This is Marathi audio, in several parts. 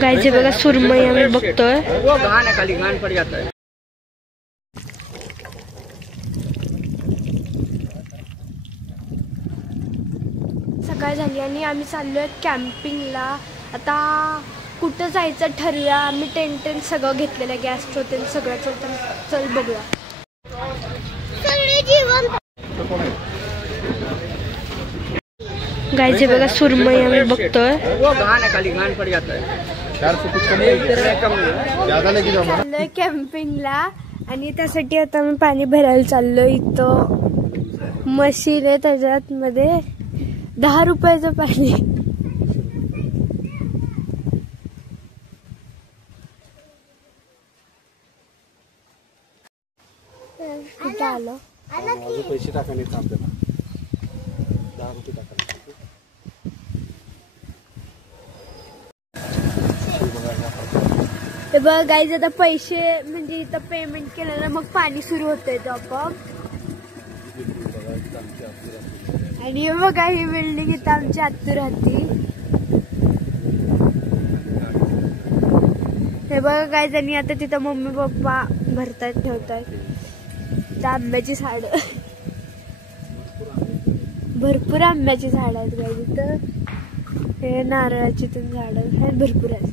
गायचे बघा सुरमई आम्ही बघतोय. सकाळ झाली आणि आम्ही चाललोय कॅम्पिंगला. आता कुठं जायचं ठरवूया. आम्ही टेंट सगळं घेतलेलं, गॅस स्टोव सगळं. चल बघूया. गायचे बघा सुरमई आम्ही बघतोय. चाललोय कॅम्पिंगला आणि त्यासाठी आता मी पाणी भरायला चाललोय. इथं मशीन आहे, त्याच्यात मध्ये 10 रुपयाचं पाणी. कुठं आलं? पैसे टाकायला काम देणार 10 रुपये टाकायला. हे बघा गाईज, आता पैसे म्हणजे इथं पेमेंट केलं ना मग पाणी सुरू होतंय तो आपोआप. आणि हे बघा ही बिल्डिंग इथं आमची आत्तू राहती. हे बघा गाईज, आणि आता तिथं मम्मी पप्पा भरतायत, ठेवतायत. आंब्याची झाडं, भरपूर आंब्याची झाडं आहेत गाईज इथं. हे नारळाची पण झाडं आहेत, भरपूर आहेत.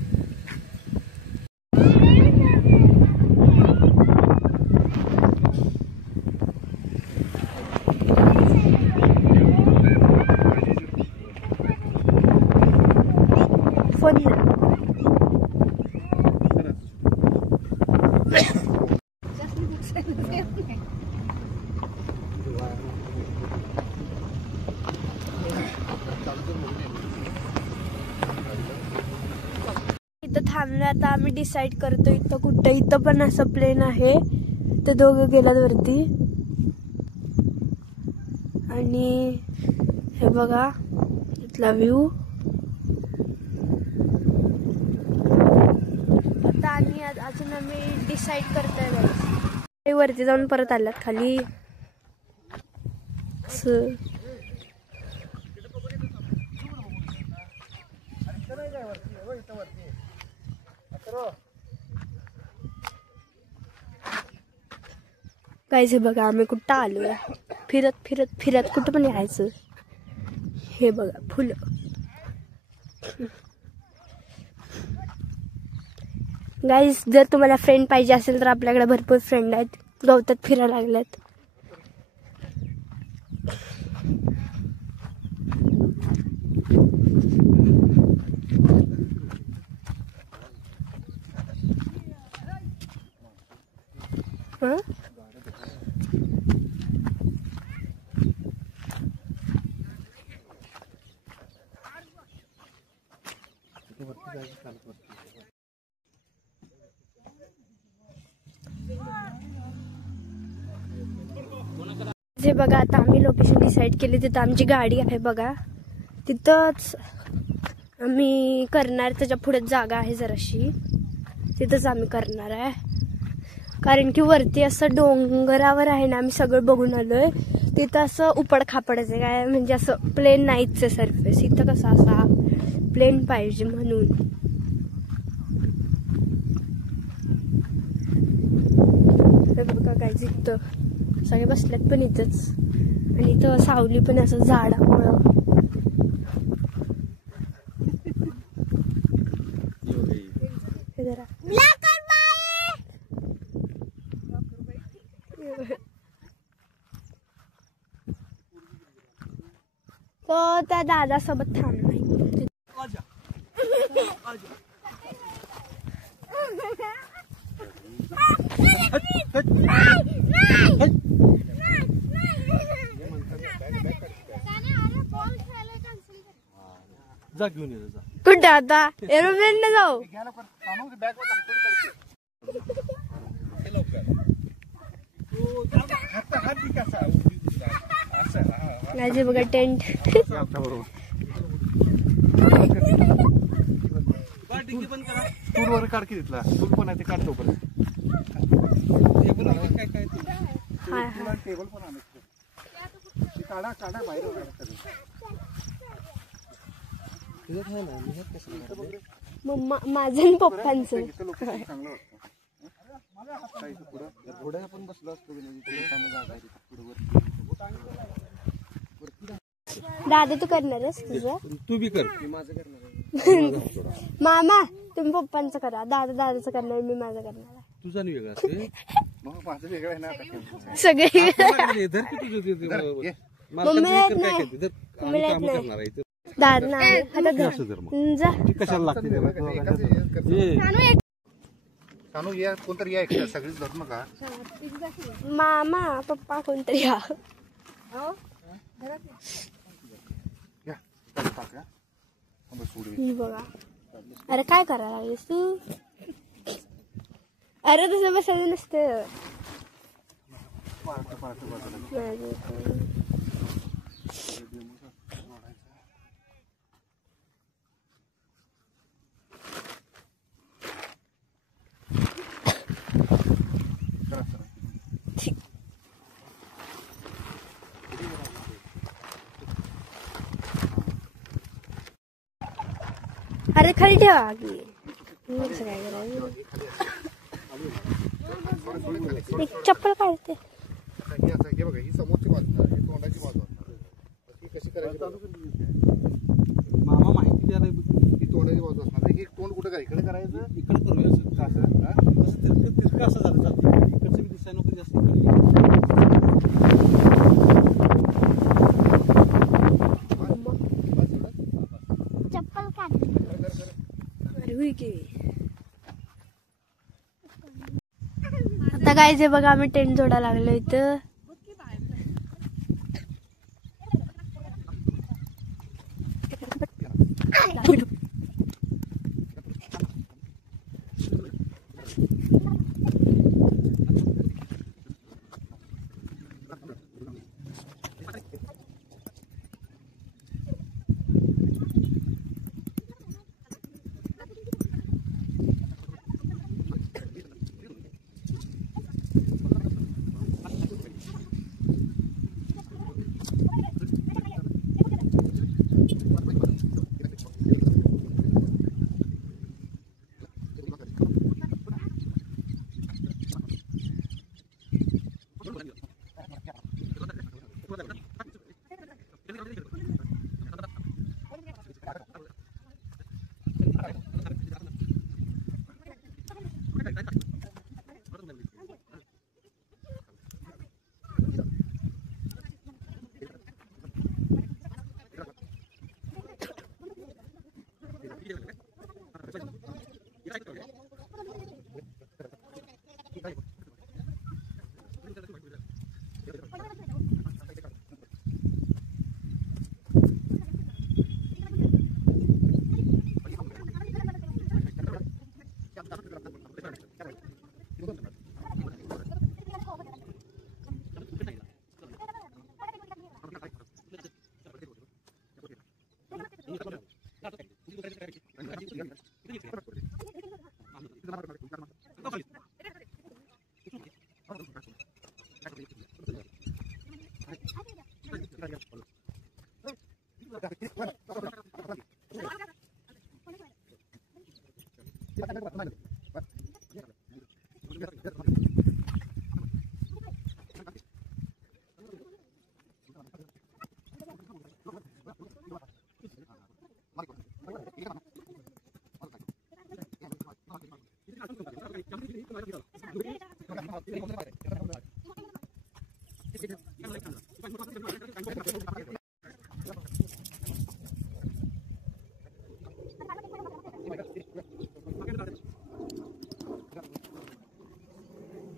इथं थांबलो. आता आम्ही डिसाईड करतो इथं कुठं. इथं पण असं प्लेन आहे, ते दोघं गेल्यात वरती. आणि हे बघा इथला व्ह्यू. आता आणि अजून आम्ही डिसाईड करतोय. वरती जाऊन परत आल्यात खाली. गाईज हे बघा आम्ही कुठं आलोय. फिरत फिरत फिरत कुठं पण यायचं. हे बघा फुलं. गाईज जर तुम्हाला फ्रेंड पाहिजे असेल तर आपल्याकडे भरपूर फ्रेंड आहेत. गवतात फिरायला लागल्यात. हे बघा आता आम्ही लोकेशन डिसाईड केले. तिथं आमची गाडी आहे बघा. तिथंच आम्ही करणार. त्याच्या पुढेच जागा आहे जराशी, तिथंच आम्ही करणार आहे. कारण की वरती असं डोंगरावर आहे ना, आम्ही सगळं बघून आलोय. तिथं असं उपड खापडच आहे, काय म्हणजे असं प्लेन नाहीच आहे सरफेस. इथं कसं असा प्लेन पाहिजे म्हणून. बघा काय इथं सगळे बसल्यात पण इथंच. आणि इथं सावली पण असं झाडामुळं. तो त्या दादासोबत थांबलाय. जा घेऊन ये जा. कुठं आता एरोप्लेन न जाऊ. गायचे बघा टेंट. टूर वर काढ की तिथला. टूर पण आहे ते काढतो पण. टेबल पण आहे. काढा काढा बाहेर. मम्मा माझं आणि पप्पांचं. इथं लोकेशन चांगलं वाटतं. काय इथं पुढं पुढे आपण बसलो असतो दादा तू करणारच तुझं? तू बी कर. माझं करणार मामा तुम्ही पप्पांचं करा, दादा दादाचं करणार, मी माझं करणार. तुझा नाही वेगळा असते. मग माझं वेगळं आहे ना आता. सगळे धर की तुझं ये. मम्मीला येत नाही. मम्मीला येत नाही. करणार आहे दादा नाही आता असं धर मग. जा. कशाला लागते त्याला? एकाच ह्याच्यात करतो. ये. कानू या कोणतरी या एकटा सगळीच धरू नका. मामा पप्पा कोणतरी या. या टाक या. बस सोडू. ही बघा. अरे काय करायला लागलीस तू? अरे तसं बसायचं नसतं. पार्ट बाजूला. अरे खाली ठेवा की. कसं काय करायचं? एक चप्पल काढते. हे बघा ही समोरची बाजू आहे, ही तोंडाची बाजू असणार. ही कशी करायची? मामा माहिती द्यायला ही तोंडाची बाजू असणार. हे तोंड कुठं करायचं? इकडे करायचं. इकडे करूया असं. असं हा? असं तिरकं असं झालं चालतं. इकडचं बी दिसायला नको जास्त इकडे. चप्पल काढ. अरे होय की. आता काय जे बघा आम्ही टेंट जोडा लागलो इथं.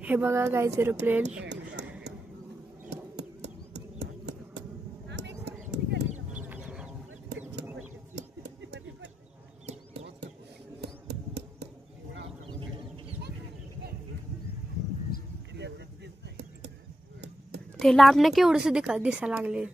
हे बघा गाईज एरोप्लेन. ते लांब केवढंच दिसायला लागले.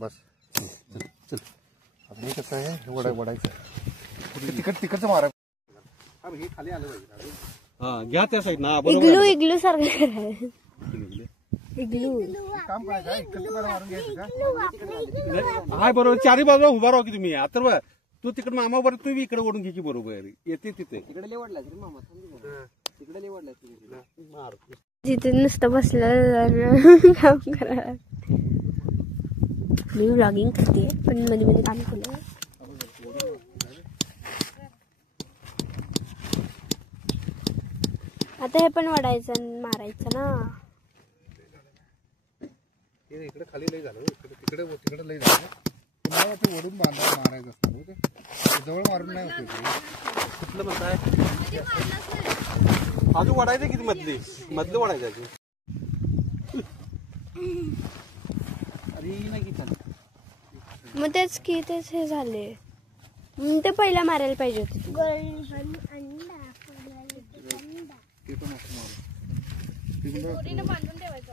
बस चल आता हे कसं आहे वडायचं तिकडचं मारा हे खाली आलं पाहिजे. हा घ्या त्या साईड ना इग्लू इग्लू सारखं करायचं. इग्लू काम करायचं आहे, इकडचं मारा मारून घ्यायचं का? हाय बरोबर चारी बाजूला उभा राहा की तुम्ही आता बघ तू तिकडे मामा बरोबर तू इकडे ओढून घे की बरोबर येते तिथे तिकडे लेवडला रे मामा तिकडे लेवडला जिथे नुसतं बसलं काम करा. मी व्लॉगिंग करते पण मध्ये मध्ये काम केलं. आता हे पण वाढायचं आणि मारायचं ना. हे इकडे खाली लई झालं, तिकडे लई झालं. तुम्हाला ते वडून मारायचं असतं ते जवळ मारून नाही होत. कुठलं म्हणताय अजून वाढायचं किती मधलं वाढायचं अजून. अरे नाही की मग तेच की तेच हे झाले. ते पहिला मारायला पाहिजे होते. ते पण असं मारून बांधून ठेवायचं.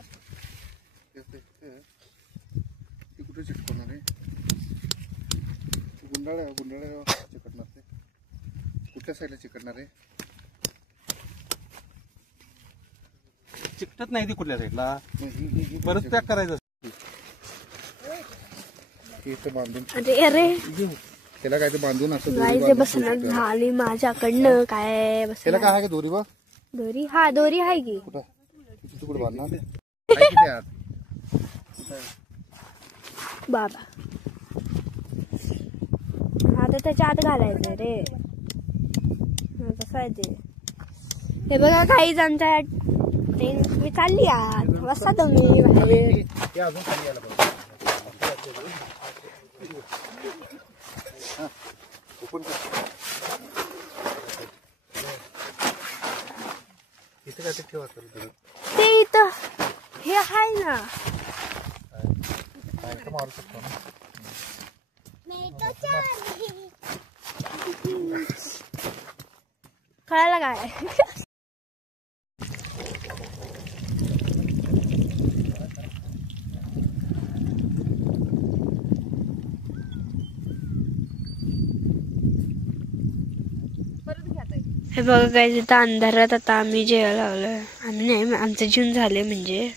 ते कुठे चिटकवणार आहे? गुंडाळ्या चिकटणार ते कुठल्या साईडला चिकटणार आहे? चिकटत नाही ती कुठल्या साईडला ही परत पॅक करायचं. इथं बांधून अरे अरे त्याला काय ते बांधून असं गाईचे बसणं झाली माझ्याकडनं. काय बस त्याला काय आहे का दोरी बा दोरी? हा दोरी आहे की. कुठं कुठं बांधणार बाबा आता त्याच्या आत घालायचं रे. कसं आहे ते. हे बघा काहीच आमच्या मी चालली आत. बसा तुम्ही बाहेर. अजून खाली यायला पाहिजे. इथे काय ते ठेवा ते इथं हे आहे ना. मारू शकतो ना. कळायला काय. हे बघा काय तिथं अंधारात आता आम्ही जेवायला लावलोय. आम्ही नाही, आमचं जेवण झाले म्हणजे.